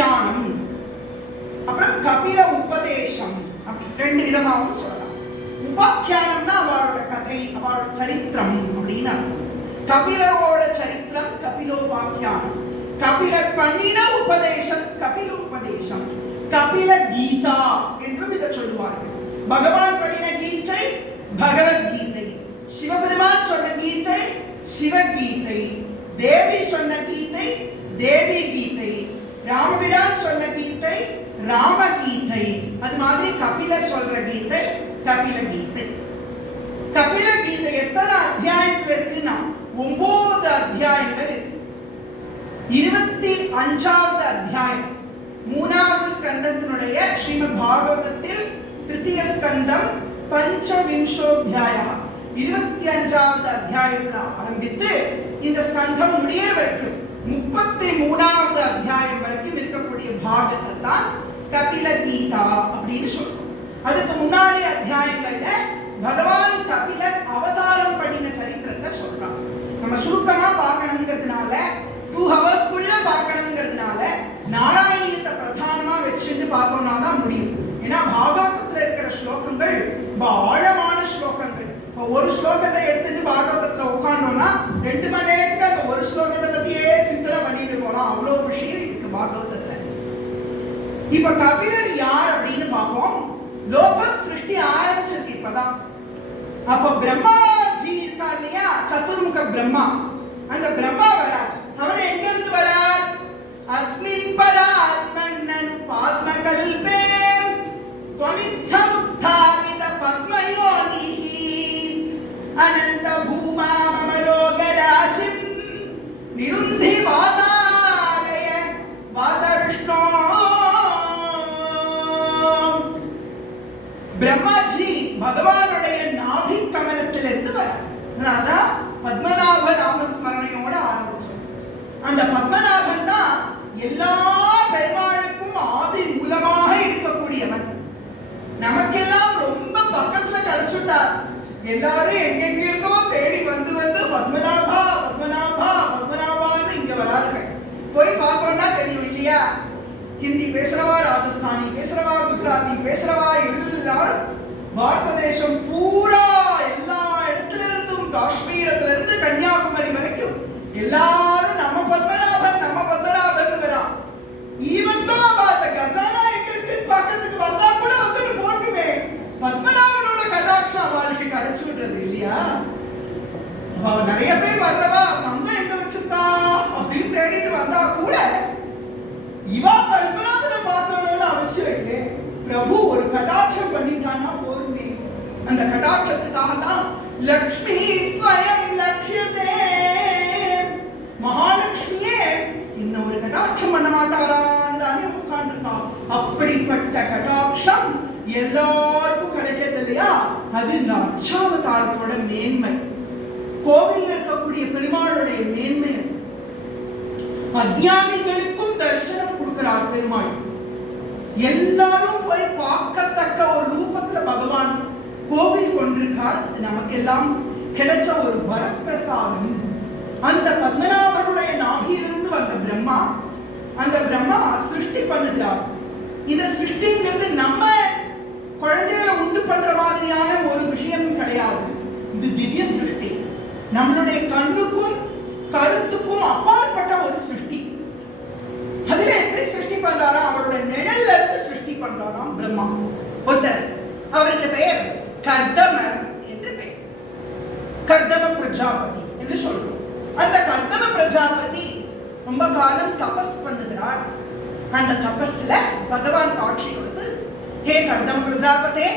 உபாக்கியானம், அப்புறம் கபில உபதேசம், அப்படி ரெண்டு விதமாகவும் சொல்லலாம். உபாக்கியானம்னா அவளோட கதை, அவளோட சரித்திரம் அப்படின்னு அர்த்தம். கபிலரோட சரித்திரம் கபிலோபாக்கியானம். கபிலர் பண்ணின உபதேசம் கபிலோபதேசம். கபில கீதா என்றும் இதை சொல்லுவார்கள். பகவான் பண்ணின கீதை பகவத்கீதை, சிவபெருமான் சொன்ன கீதை சிவகீதை, தேவி சொன்ன கீதை தேவி கீதை, ராமபிரான் சொன்ன கீதை ராமகீதை, அது மாதிரி கபிலர் சொல்ற கீதை கபில கீதை. கபில கீதை எத்தனை அத்தியாயத்துல இருக்குன்னா 9 அத்தியாயங்கள் இருக்கு. 25வது அத்தியாயம் 3வது ஸ்கந்தத்தினுடைய ஸ்ரீமத் பாகவதத்தில் திருத்திய ஸ்கந்தம் பஞ்சவிம்சோத்தியாயம் 25வது அத்தியாயத்தில் ஆரம்பித்து இந்த ஸ்கந்தம் முடிய வரைக்கும் 33வது அத்தியாயம் வரைக்கும் இருக்கக்கூடிய பாகத்தை தான் கபில கீதா அப்படின்னு சொல்றோம். அதுக்கு முன்னாடி அத்தியாயங்கள்ல பகவான் கபிலர் அவதாரம் பண்ணின சரித்திரத்தை சொல்றான். நம்ம சுருக்கமா பார்க்கணுங்கிறதுனால 2 ஹவர்ஸ்க்குள்ள பார்க்கணுங்கிறதுனால நாராயணியத்தை பிரதானமா வச்சுட்டு பார்த்தோம்னா தான் முடியும். ஏன்னா பாகவதத்துல இருக்கிற ஸ்லோகங்கள் ரொம்ப ஆழமான ஸ்லோகங்கள். இப்போ ஒரு ஸ்லோகத்தை எடுத்துட்டு பாகவதத்துல உட்காண்டோம்னா 2 மணி நேரத்துக்கு அந்த ஒரு ஸ்லோகத்தை பத்தியே சிந்தனை பண்ணிட்டு போலாம். அவ்வளவு விஷயம் இருக்கு பாகவதத்துல. இப்ப கபிலர் யார் அப்படின்னு பார்ப்போம். லோகம் சிருஷ்டி ஆரம்பிச்சது இப்பதான். அப்ப பிரம்மாஜி இருக்கா இல்லையா, சதுர்முக பிரம்மா, அந்த பிரம்மா வரார். அவர் எங்க இருந்து வரார்? அஸ்மின் பராத்மன்னனு பாத்மகல்பே த்வமித்தமுத்தாவித பத்மயோனிஹி அனந்த பூமா மமரோகராசிம் நிருந்தி வாதாலய வாசவிஷ்ணோ. பிரம்மாஜி பகவானுடைய நாபி கமலத்திலிருந்து வரார். அதனாலதான் பத்மநாப நாமஸ்மரணையோட ஆரம்பிச்சோம். அந்த பத்மநாபன் தான் எல்லா பெருமாளுக்கும் ஆதி மூலமாக இருக்கக்கூடியவன். நமக்கெல்லாம் ரொம்ப பக்கத்துல கிடைச்சுட்டார். எல்லாரும் எங்கெங்கிருந்தோ தேடி வந்து வந்து பத்மநாபா பத்மநாபா பத்மநாபான்னு இங்க வரார்கள். போய் பார்த்தோம்னா தெரியும் இல்லையா, ஹிந்தி பேசுறவா, ராஜஸ்தானி பேசுறவா, குஜராத்தி பேசுறவா, எல்லாரும் பாரத தேசம் பூரா எல்லா இடத்துல இருந்தும் காஷ்மீரத்துல இருந்து கன்னியாகுமரி வரைக்கும் எல்லாரும் நம்ம பத்மநாபன் நம்ம பத்மநாபன் வரான். ஈவன் தோ அந்த கஜானா எங்க இருக்குன்னு பக்கத்துக்கு வந்தா கூட வந்துட்டு போட்டுமே, பத்மநாபனோட கடாட்சம் அவளுக்கு கிடைச்சு விடுறது இல்லையா. நிறைய பேர் வர்றவா தங்க எங்க வச்சிருக்கா அப்படின்னு தேடிட்டு வந்தா கூட இவா பத்மநாபனை பார்க்கணும்னு அவசியம் இல்லை. பிரபு ஒரு கடாட்சம் பண்ணிட்டான்னா போருமே. அந்த கடாட்சத்துக்காக தான் லக்ஷ்மி ஸ்வயம் லக்ஷ்யதே, மகாலட்சுமியே இன்னும் ஒரு கடாட்சம் பண்ண மாட்டாரான்னு தானே உட்கார்ந்துருக்கா. அப்படிப்பட்ட கடாட்சம் எல்லாருக்கும் கிடைக்கிறது இல்லையா. அது இந்த அர்ச்சாவதாரத்தோட மேன்மை, கோவில் இருக்கக்கூடிய பெருமாளுடைய மேன்மை. அத்தியானிகளுக்கும் தரிசனம் கொடுக்கிறார் பெருமாள். எல்லாரும் போய் பார்க்கத்தக்க ஒரு ரூபத்துல பகவான் கோவில் கொண்டிருக்கார். நமக்கு எல்லாம் கிடைச்ச ஒரு வரப்பிரசாதம். அந்த பத்மநாபனுடைய நாபியிலிருந்து வந்த பிரம்மா, அந்த பிரம்மா சிருஷ்டி பண்ணுகிறார். இந்த சிருஷ்டிங்கிறது நம்ம குழந்தைகளை உண்டு பண்ற மாதிரியான ஒரு விஷயம் கிடையாது. இது திவ்ய சிருஷ்டி. நம்மளுடைய கண்ணுக்கும் கருத்துக்கும் அப்பாற்பட்ட ஒரு சிருஷ்டி. அதுல எப்படி சிருஷ்டி பண்றாரா, அவரோட நிழல்ல இருந்து சிருஷ்டி பண்றாராம் பிரம்மா ஒருத்தர். அவருக்கு பெயர் கர்தமர் என்று பெயர். கர்தம பிரஜாபதி என்று சொல்றோம். அந்த கர்தம பிரஜாபதி ரொம்ப காலம் தபஸ் பண்ணுகிறார். அந்த தபஸ்ல பகவான் காட்சி கொடுத்து, ஹே கர்தம பிரஜாபதி,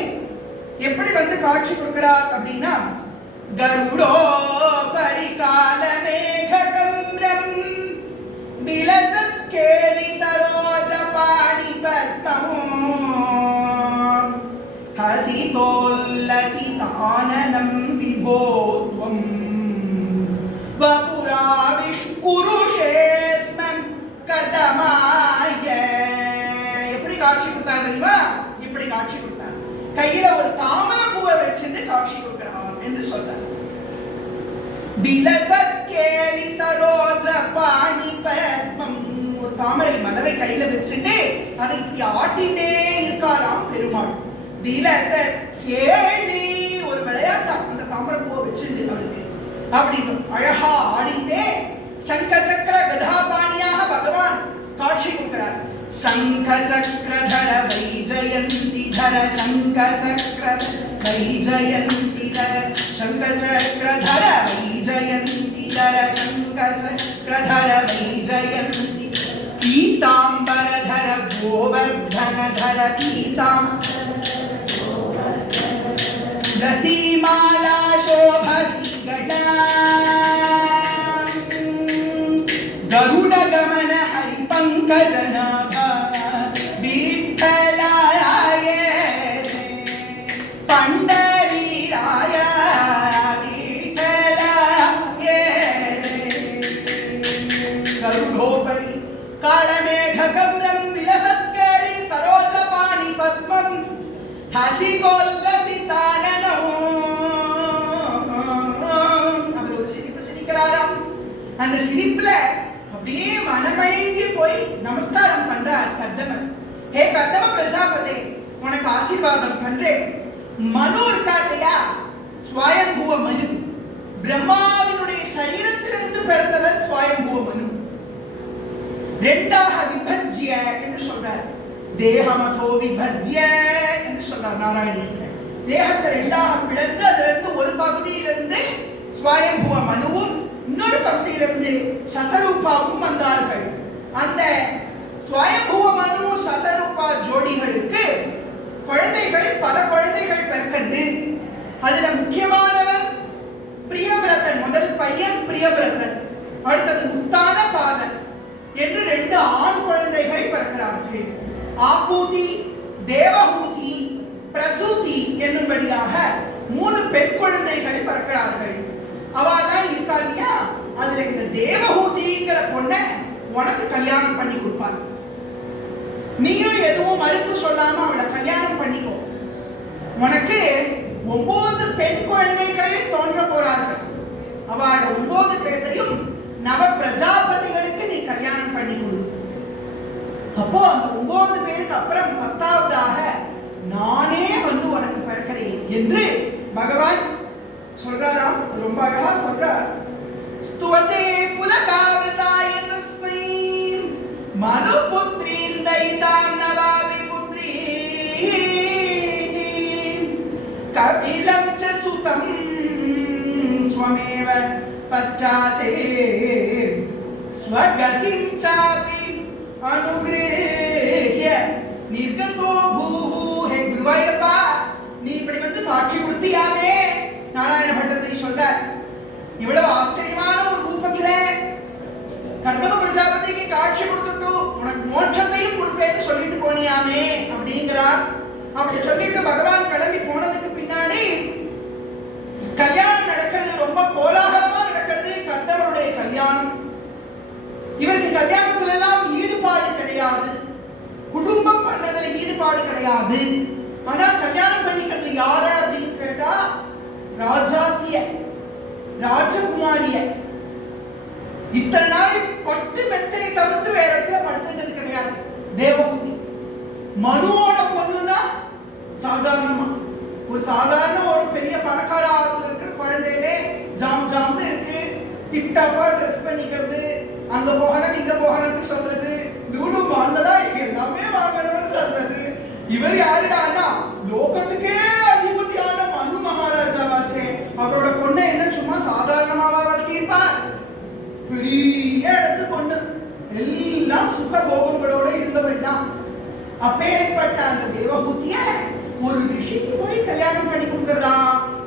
எப்படி வந்து காட்சி கொடுக்கிறார் அப்படின்னா, கருடோ பரிகால மேககம்ரம் விலசத் கேலி சரோஜ பாணி பத்மம் ஹசிதோல்லசிதானனம் விபோத்வம் வபுரா விஷ்குருஷேஸ்மம் கர்தமாய. எப்படி காட்சி கொடுத்தார் தெரியுமா? இப்படி காட்சி கொடுத்தார். கையில ஒரு தாமரை பூவை வச்சிருந்து காட்சி கொடுக்கிறார் என்று சொல்றார். பிலசத் கேலி சரோஜ பாணி பத்மம், ஒரு தாமரை மலரை கையில வச்சுட்டு அதை இப்படி ஆட்டிட்டே இருக்காராம் பெருமாள். திலசர் கேள்வி ஒரு விளையாட்டா அந்த தாமரை பூவை வச்சுட்டு அவருக்கு அப்படி அழகா ஆடிட்டே சங்க சக்கர கதாபாணியாக பகவான் காட்சி கொடுக்கிறார். சங்க சக்கரதர வைஜயந்தி தர சங்க சக்கர வைஜயந்தி தர சங்க சக்கரதர வைஜயந்தி தர சங்க சக்கரதர வைஜயந்தி பீதாம்பரதர கோவர்தனதர ரசீமாலா சோபதி गरुड़ गमन हरि पंकज नाभा विठ्ठलाय पंडरीराय विठ्ठलाय गरुडोपरि कालमेघ गम्रं विलसत्केळि सरोजपाणि पद्मं हसिकोल्लसिताननौ அவர் ஒரு சிரிப்பு சிரிக்கிறாராம். அந்த சிரிப்புல அப்படியே மனமயங்கி போய் நமஸ்காரம் பண்றார் கர்தமர். ஹே கர்தம பிரஜாபதி, உனக்கு ஆசீர்வாதம் பண்றேன். மனு இருக்கா இல்லையா, ஸ்வயம்புவ மனு, பிரம்மாவினுடைய சரீரத்திலிருந்து பிறந்தவர் ஸ்வயம்புவ மனு. ரெண்டாக விபஜ்ய என்று சொல்றார். தேகமதோ விபஜ்ய என்று சொல்றார் நாராயணன். தேகத்தை ரெண்டாக பிளந்து அதிலிருந்து ஒரு பகுதியிலிருந்து ஸ்வயம்புவ மனுவும் இன்னொரு பகுதியிலிருந்து சதரூபாவும் வந்தார்கள். அந்த ஸ்வயம்புவ மனு சதரூபா ஜோடிகளுக்கு குழந்தைகள், பல குழந்தைகள் பிறக்கிறது. அதுல முக்கியமானவன் பிரியவிரதன். முதல் பையன் பிரியவிரதன், அடுத்தது உத்தான பாதன் என்று 2 ஆண் குழந்தைகள் பிறக்கிறார்கள். ஆபூதி, தேவஹூதி, பிரசூதி என்னும்படியாக 3 பெண் குழந்தைகள் பிறக்கிறார்கள். அவதான் இருக்கா இல்லையா, அதுல இந்த தேவஹூதிங்கிற பொண்ணை உனக்கு கல்யாணம் பண்ணி கொடுப்பாங்க. நீயும் எதுவும் மறுப்பு சொல்லாம அவளை கல்யாணம் பண்ணிக்கோ. உனக்கு 9 பெண் குழந்தைகள் தோன்ற போறார்கள். அவளை 9 பேரையும் நவ பிரஜாபதிகளுக்கு நீ கல்யாணம் பண்ணி கொடு. அப்போ அந்த 9 பேருக்கு அப்புறம் 10வதாக நானே வந்து உனக்கு பிறக்கிறேன் என்று பகவான் சொல்றாராம். ரொம்ப அழகா சொல்றார். ஸ்துவதே புலகாவதாய தஸ்மை மனு புத்ரீம் தைதாம் நவாவி புத்ரீ கபிலம் ச சுதம் ஸ்வமேவ பஷ்டாதே ஸ்வகதிம் சாபி அனுக்ரேஹ்ய நிர்கதோ பூஹு. ஹே குருவாயூரப்பா, நீ இப்படி வந்து காட்சி கொடுத்தியாமே. நாராயண பட்டத்திரி சொல்றார், இவ்வளவு ஆச்சரியமான ஒரு ரூபத்துல கர்தம பிரஜாபதிக்கு காட்சி கொடுத்துட்டு உனக்கு மோட்சத்தையும் கொடுப்பேன்னு சொல்லிட்டு போனியாமே அப்படிங்கிறார். அப்படி சொல்லிட்டு பகவான் கிளம்பி போனதுக்கு பின்னாடி கல்யாணம் நடக்கிறது. ரொம்ப கோலாகலமா நடக்கிறது கர்தமருடைய கல்யாணம். இவருக்கு கல்யாணத்துல எல்லாம் ஈடுபாடு கிடையாது, குடும்பம் பண்றதுல ஈடுபாடு கிடையாது. ஆனா கல்யாணம் பண்ணிக்கிறது யாரு அப்படின்னு கேட்டா ராஜாத்திய, ராஜகுமாரிய. இத்தனை நாள் பட்டு மெத்தை தவிர்த்து வேற இடத்துல படுத்துட்டது கிடையாது தேவபூதி. மனுவோட பொண்ணுனா சாதாரணமா ஒரு சாதாரண ஒரு பெரிய பணக்கார ஆத்துல இருக்கிற குழந்தையிலே ஜாம் ஜாம்னு இருக்கு, டிப்டாப்பா ட்ரெஸ் பண்ணிக்கிறது, அங்க போகணும் இங்க போகணும்னு சொல்றது, லூலு மால்ல தான் எல்லாமே வாங்கணும்னு சொல்றது. இவர் யாருடானா லோகத்துக்கே அதிபதியான மனு மகாராஜாவாச்சே. அவரோட பொண்ணை என்ன சும்மா சாதாரணமாவா வளர்த்திருப்பார்? பெரிய இடத்து பொண்ணு, எல்லாம் சுக போகங்களோட இருந்தவள் தான். அப்பேற்பட்ட அந்த தேவபூத்திய ஒரு ரிஷிக்கு போய் கல்யாணம் பண்ணி கொடுக்கறதா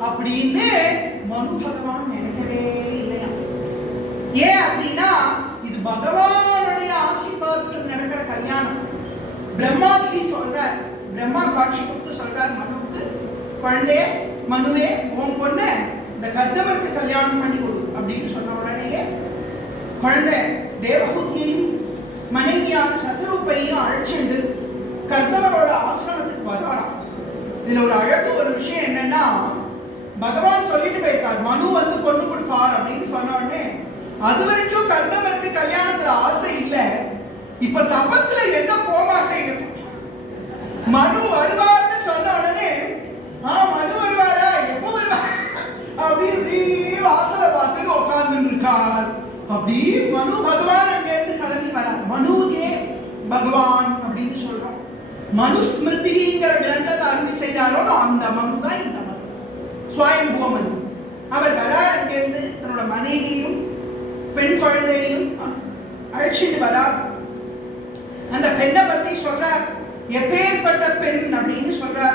அப்படின்னு மனு பகவான் நினைக்கவே இல்லையா. ஏன் அப்படின்னா இது பகவானுடைய ஆசீர்வாதத்தில் நடக்கிற கல்யாணம். பிரம்மாஜி சொல்றார், பிரம்மா காட்சி கொடுத்து சொல்றார் மனுவுக்கு, குழந்தைய மனுவே உன் பொண்ணு இந்த கர்தமருக்கு கல்யாணம் பண்ணி கொடு அப்படின்னு சொன்ன உடனேயே குழந்தை தேவபூத்தியையும் மனைவியான சத்ரூபையும் அழைச்சிட்டு கர்தமரோட ஆசிரமத்துக்கு வராராம். இதுல ஒரு அழகு ஒரு விஷயம் என்னன்னா, பகவான் சொல்லிட்டு போயிருக்கார் மனு வந்து பொண்ணு கொடுப்பார் அப்படின்னு சொன்ன உடனே அது வரைக்கும் கர்தமருக்கு கல்யாணத்துல ஆசை இல்லை. இப்ப தபஸ்ல என்ன போக மாட்டேங்குது. மனு வருவார்னு சொன்ன உடனே மனு வருவாரா, எப்போ வருவார் அப்படி வாசலை பார்த்து உட்கார்ந்து இருக்கார். அப்படி மனு பகவான் அங்க இருந்து கிளம்பி வரார். மனுவுக்கே பகவான் அப்படின்னு சொல்றோம். மனுஸ்மிருதிங்கிற கிரந்தத்தை ஆரம்பிச்சாரோ அந்த மனு தான் இந்த மனு, ஸ்வயம்புவ மனு. அவர் வரார், அங்கிருந்து தன்னோட மனைவியையும் பெண் குழந்தையையும் அழைச்சிட்டு வரார். அந்த பெண்ணை பத்தி சொல்றார், எப்பேற்பட்ட பெண் அப்படின்னு சொல்றார்.